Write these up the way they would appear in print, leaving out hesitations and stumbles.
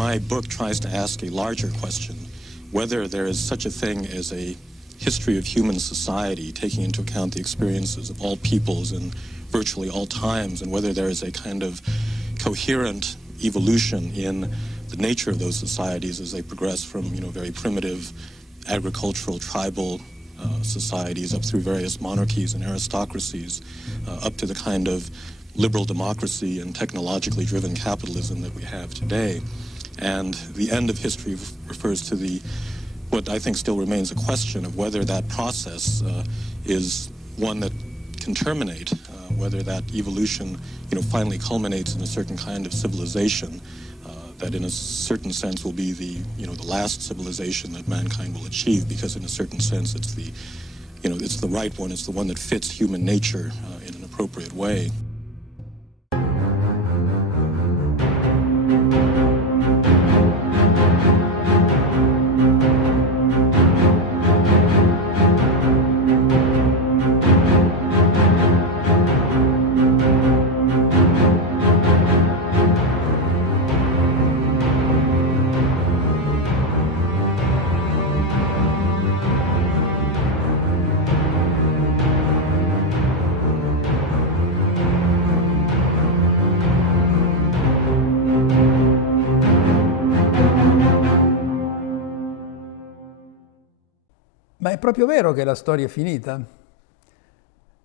my book tries to ask a larger question, whether there is such a thing as a history of human society, taking into account the experiences of all peoples in virtually all times, and whether there is a kind of coherent evolution in the nature of those societies as they progress from, very primitive agricultural, tribal societies up through various monarchies and aristocracies, up to the kind of liberal democracy and technologically driven capitalism that we have today. And the end of history refers to what I think still remains a question of whether that process is one that can terminate, whether that evolution, finally culminates in a certain kind of civilization that in a certain sense will be the last civilization that mankind will achieve, because in a certain sense it's the right one, it's the one that fits human nature in an appropriate way. Ma è proprio vero che la storia è finita?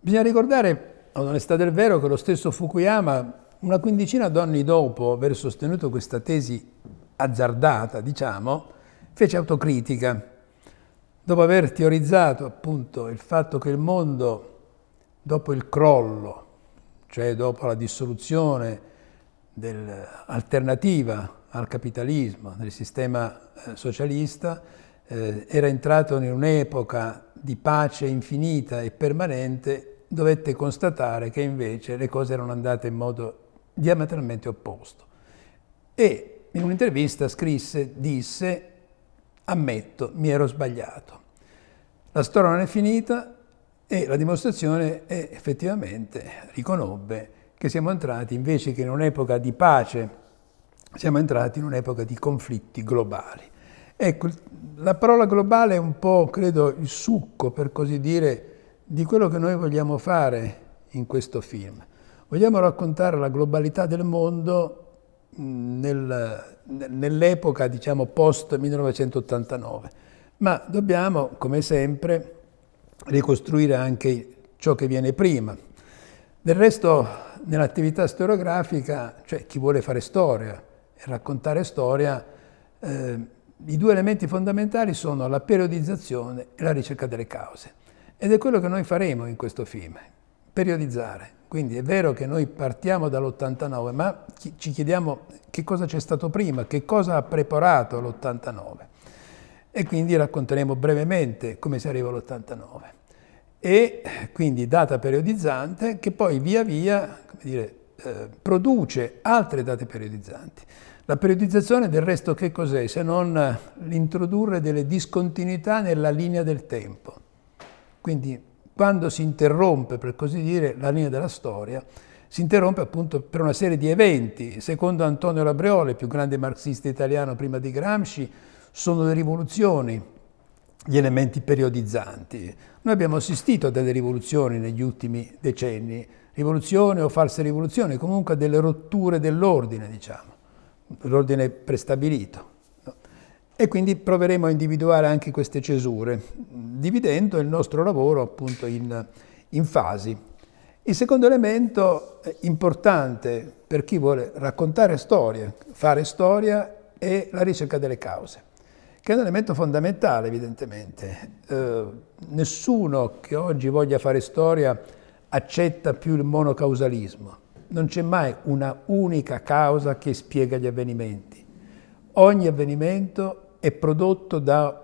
Bisogna ricordare, ad onestà del vero, che lo stesso Fukuyama, una quindicina d'anni dopo aver sostenuto questa tesi azzardata, fece autocritica. Dopo aver teorizzato appunto il fatto che il mondo, dopo il crollo, cioè dopo la dissoluzione dell'alternativa al capitalismo, del sistema socialista, era entrato in un'epoca di pace infinita e permanente, dovette constatare che invece le cose erano andate in modo diametralmente opposto. E in un'intervista disse: ammetto, mi ero sbagliato. La storia non è finita e la dimostrazione è effettivamente, riconobbe, che siamo entrati, invece che in un'epoca di pace, siamo entrati in un'epoca di conflitti globali. Ecco, la parola globale è un po', credo, il succo, per così dire, di quello che noi vogliamo fare in questo film. Vogliamo raccontare la globalità del mondo nell'epoca, post 1989, ma dobbiamo, come sempre, ricostruire anche ciò che viene prima. Del resto, nell'attività storiografica, cioè chi vuole fare storia e raccontare storia, i due elementi fondamentali sono la periodizzazione e la ricerca delle cause. Ed è quello che noi faremo in questo film, periodizzare. Quindi è vero che noi partiamo dall'89, ma ci chiediamo che cosa c'è stato prima, che cosa ha preparato l'89. E quindi racconteremo brevemente come si arriva all'89. E quindi data periodizzante che poi via via, produce altre date periodizzanti. La periodizzazione del resto che cos'è? Se non l'introdurre delle discontinuità nella linea del tempo. Quindi quando si interrompe, per così dire, la linea della storia, si interrompe appunto per una serie di eventi. Secondo Antonio Labriole, il più grande marxista italiano prima di Gramsci, sono le rivoluzioni gli elementi periodizzanti. Noi abbiamo assistito a delle rivoluzioni negli ultimi decenni, rivoluzioni o false rivoluzioni, comunque a delle rotture dell'ordine, l'ordine prestabilito. E quindi proveremo a individuare anche queste cesure, dividendo il nostro lavoro appunto in fasi. Il secondo elemento importante per chi vuole raccontare storie, fare storia, è la ricerca delle cause, che è un elemento fondamentale evidentemente. Nessuno che oggi voglia fare storia accetta più il monocausalismo. Non c'è mai una unica causa che spiega gli avvenimenti. Ogni avvenimento è prodotto da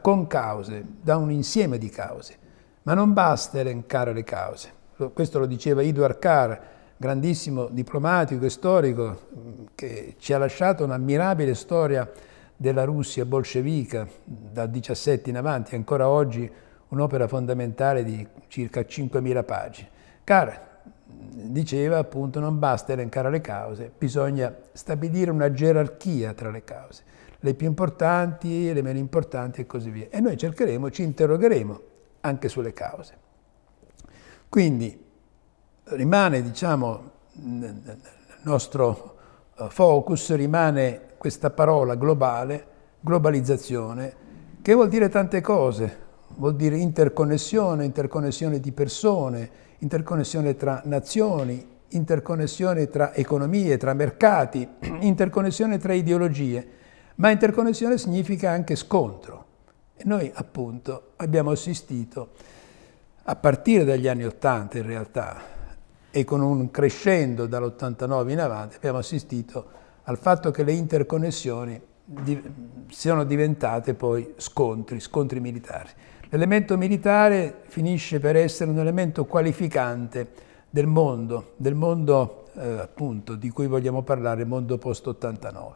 concause, da un insieme di cause. Ma non basta elencare le cause. Questo lo diceva Edward Carr, grandissimo diplomatico e storico, che ci ha lasciato un'ammirabile storia della Russia bolscevica dal 17 in avanti, ancora oggi un'opera fondamentale di circa 5.000 pagine. Carr diceva appunto non basta elencare le cause, bisogna stabilire una gerarchia tra le cause, le più importanti, le meno importanti e così via. E noi cercheremo, ci interrogheremo anche sulle cause. Quindi rimane, diciamo, nel nostro focus, rimane questa parola globale, globalizzazione, che vuol dire tante cose. Vuol dire interconnessione, interconnessione di persone, interconnessione tra nazioni, interconnessione tra economie, tra mercati, interconnessione tra ideologie, ma interconnessione significa anche scontro. E noi appunto abbiamo assistito, a partire dagli anni '80 in realtà, e con un crescendo dall'89 in avanti, abbiamo assistito al fatto che le interconnessioni siano diventate poi scontri militari. L'elemento militare finisce per essere un elemento qualificante del mondo appunto di cui vogliamo parlare, il mondo post-89.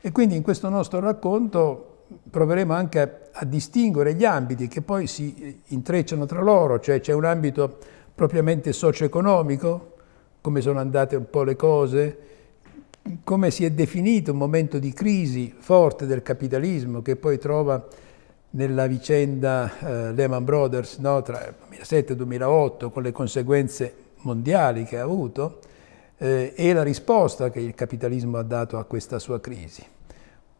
E quindi in questo nostro racconto proveremo anche a distinguere gli ambiti che poi si intrecciano tra loro, cioè c'è un ambito propriamente socio-economico, come sono andate un po' le cose, come si è definito un momento di crisi forte del capitalismo che poi trova nella vicenda Lehman Brothers, no, tra il 2007 e il 2008, con le conseguenze mondiali che ha avuto, e la risposta che il capitalismo ha dato a questa sua crisi.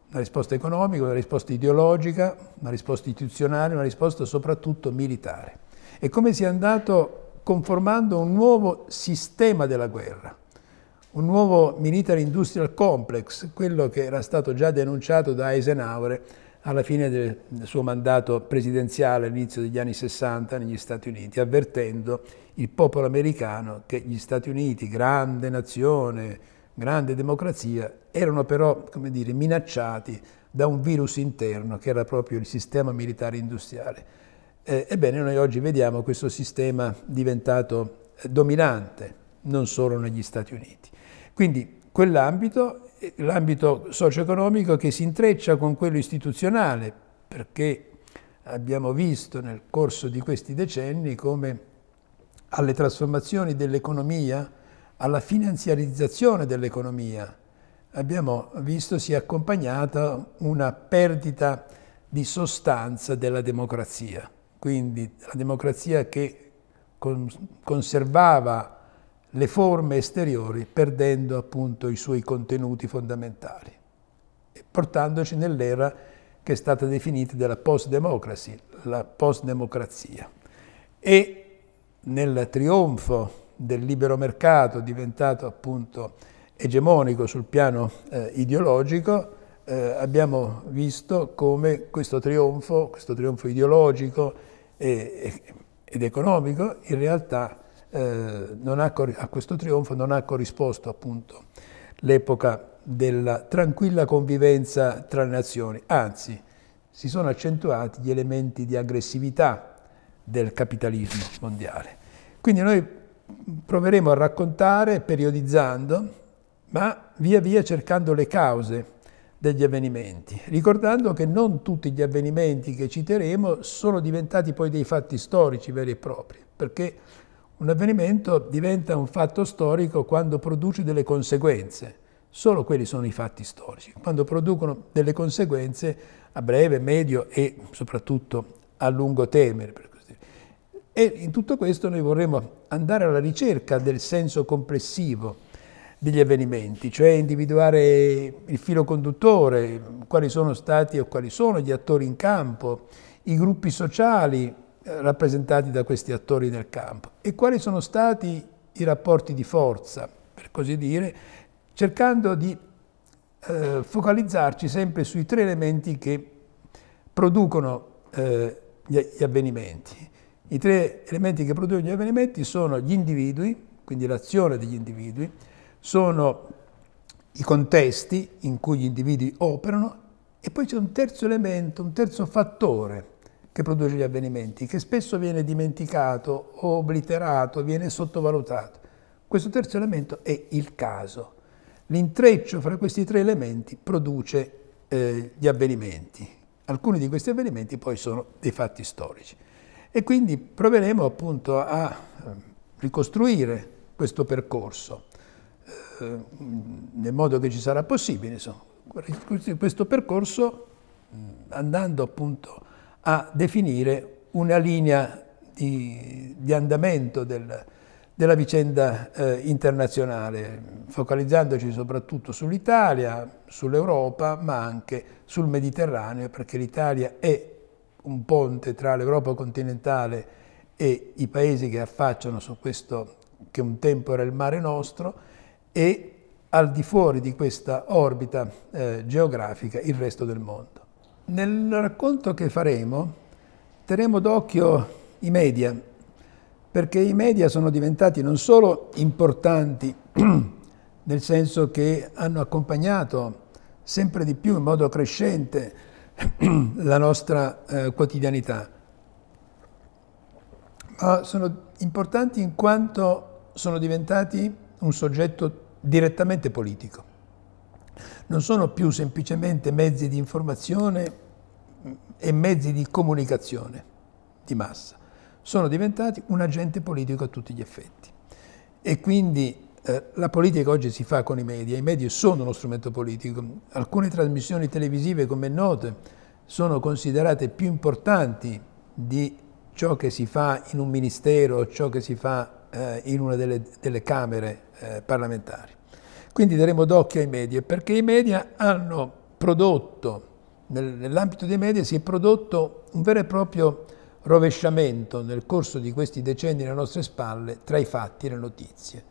Una risposta economica, una risposta ideologica, una risposta istituzionale, una risposta soprattutto militare. E come si è andato conformando un nuovo sistema della guerra, un nuovo military industrial complex, quello che era stato già denunciato da Eisenhower alla fine del suo mandato presidenziale all'inizio degli anni '60 negli Stati Uniti, avvertendo il popolo americano che gli Stati Uniti, grande nazione, grande democrazia, erano però, come dire, minacciati da un virus interno che era proprio il sistema militare industriale. Ebbene, noi oggi vediamo questo sistema diventato dominante, non solo negli Stati Uniti. Quindi quell'ambito, l'ambito socio-economico che si intreccia con quello istituzionale, perché abbiamo visto nel corso di questi decenni come alle trasformazioni dell'economia, alla finanziarizzazione dell'economia, abbiamo visto sia accompagnata una perdita di sostanza della democrazia. Quindi la democrazia che conservava le forme esteriori, perdendo appunto i suoi contenuti fondamentali, portandoci nell'era che è stata definita della post-democracy, la post-democrazia. E nel trionfo del libero mercato, diventato appunto egemonico sul piano ideologico, abbiamo visto come questo trionfo ideologico ed economico in realtà a questo trionfo non ha corrisposto appunto l'epoca della tranquilla convivenza tra le nazioni, anzi si sono accentuati gli elementi di aggressività del capitalismo mondiale. Quindi noi proveremo a raccontare periodizzando, ma via via cercando le cause degli avvenimenti, ricordando che non tutti gli avvenimenti che citeremo sono diventati poi dei fatti storici veri e propri, perché un avvenimento diventa un fatto storico quando produce delle conseguenze. Solo quelli sono i fatti storici, quando producono delle conseguenze a breve, medio e soprattutto a lungo termine. Per così dire. E in tutto questo noi vorremmo andare alla ricerca del senso complessivo degli avvenimenti, cioè individuare il filo conduttore, quali sono stati o quali sono gli attori in campo, i gruppi sociali rappresentati da questi attori nel campo e quali sono stati i rapporti di forza, per così dire, cercando di focalizzarci sempre sui tre elementi che producono gli avvenimenti. I tre elementi che producono gli avvenimenti sono gli individui, quindi l'azione degli individui, sono i contesti in cui gli individui operano e poi c'è un terzo elemento, un terzo fattore che produce gli avvenimenti, che spesso viene dimenticato o obliterato, viene sottovalutato. Questo terzo elemento è il caso. L'intreccio fra questi tre elementi produce gli avvenimenti. Alcuni di questi avvenimenti poi sono dei fatti storici. E quindi proveremo appunto a ricostruire questo percorso, nel modo che ci sarà possibile, insomma, questo percorso andando appunto a definire una linea di andamento della vicenda internazionale, focalizzandoci soprattutto sull'Italia, sull'Europa, ma anche sul Mediterraneo, perché l'Italia è un ponte tra l'Europa continentale e i paesi che affacciano su questo che un tempo era il Mare Nostro, e al di fuori di questa orbita geografica il resto del mondo. Nel racconto che faremo terremo d'occhio i media, perché i media sono diventati non solo importanti nel senso che hanno accompagnato sempre di più in modo crescente la nostra quotidianità, ma sono importanti in quanto sono diventati un soggetto direttamente politico. Non sono più semplicemente mezzi di informazione e mezzi di comunicazione di massa, sono diventati un agente politico a tutti gli effetti. E quindi la politica oggi si fa con i media sono uno strumento politico. Alcune trasmissioni televisive, come è noto, sono considerate più importanti di ciò che si fa in un ministero o ciò che si fa in una delle camere parlamentari. Quindi daremo d'occhio ai media, perché i media hanno prodotto, nell'ambito dei media si è prodotto un vero e proprio rovesciamento nel corso di questi decenni alle nostre spalle tra i fatti e le notizie.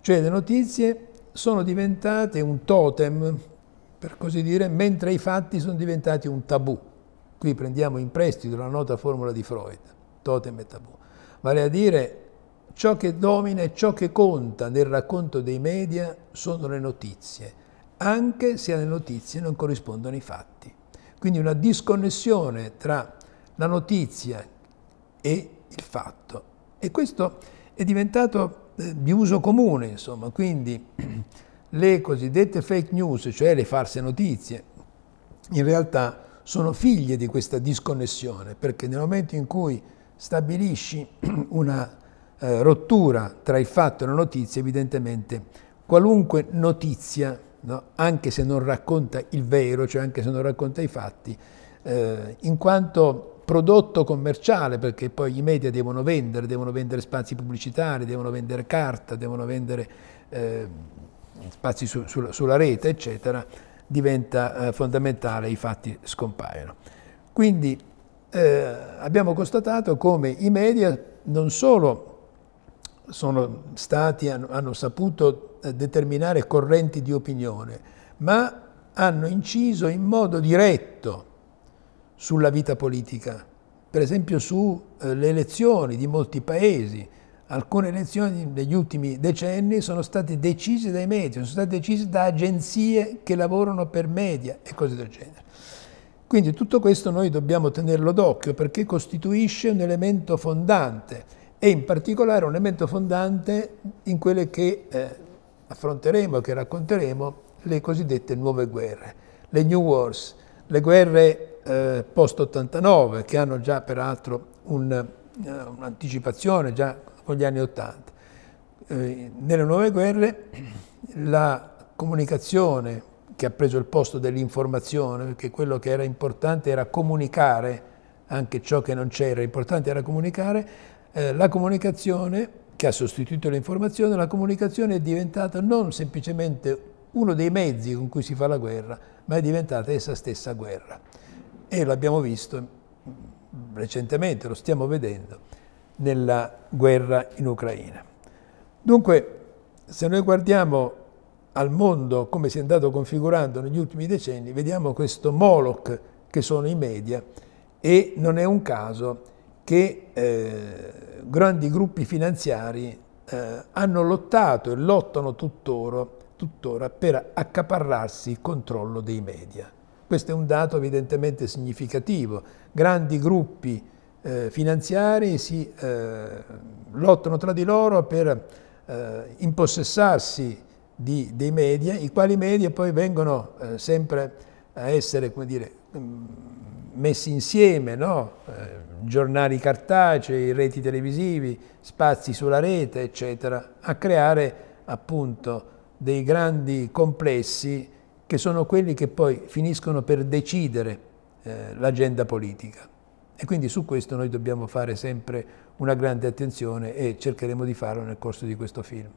Cioè le notizie sono diventate un totem, per così dire, mentre i fatti sono diventati un tabù. Qui prendiamo in prestito la nota formula di Freud, totem e tabù. Vale a dire, ciò che domina e ciò che conta nel racconto dei media sono le notizie, anche se alle notizie non corrispondono i fatti. Quindi una disconnessione tra la notizia e il fatto. E questo è diventato di uso comune, insomma. Quindi le cosiddette fake news, cioè le false notizie, in realtà sono figlie di questa disconnessione, perché nel momento in cui stabilisci una rottura tra il fatto e la notizia, evidentemente qualunque notizia, no, anche se non racconta il vero, cioè anche se non racconta i fatti, in quanto prodotto commerciale, perché poi i media devono vendere spazi pubblicitari, devono vendere carta, devono vendere spazi sulla rete, eccetera, diventa fondamentale, i fatti scompaiono. Quindi abbiamo constatato come i media non solo hanno saputo determinare correnti di opinione, ma hanno inciso in modo diretto sulla vita politica, per esempio sulle elezioni di molti paesi. Alcune elezioni negli ultimi decenni sono state decise dai media, sono state decise da agenzie che lavorano per media e cose del genere. Quindi tutto questo noi dobbiamo tenerlo d'occhio, perché costituisce un elemento fondante, e in particolare un elemento fondante in quelle che affronteremo, che racconteremo, le cosiddette nuove guerre, le New Wars, le guerre post-89, che hanno già peraltro un'anticipazione già con gli anni '80. Nelle nuove guerre la comunicazione, che ha preso il posto dell'informazione, perché quello che era importante era comunicare, anche ciò che non c'era, l'importante era comunicare, la comunicazione, che ha sostituito l'informazione, la comunicazione è diventata non semplicemente uno dei mezzi con cui si fa la guerra, ma è diventata essa stessa guerra. E l'abbiamo visto recentemente, lo stiamo vedendo, nella guerra in Ucraina. Dunque, se noi guardiamo al mondo come si è andato configurando negli ultimi decenni, vediamo questo Moloch che sono i media, e non è un caso che grandi gruppi finanziari hanno lottato e lottano tuttora per accaparrarsi il controllo dei media. Questo è un dato evidentemente significativo. Grandi gruppi finanziari si lottano tra di loro per impossessarsi dei media, i quali media poi vengono sempre a essere, come dire, messi insieme, no? giornali cartacei, reti televisivi, spazi sulla rete, eccetera, a creare appunto dei grandi complessi che sono quelli che poi finiscono per decidere l'agenda politica. E quindi su questo noi dobbiamo fare sempre una grande attenzione e cercheremo di farlo nel corso di questo film.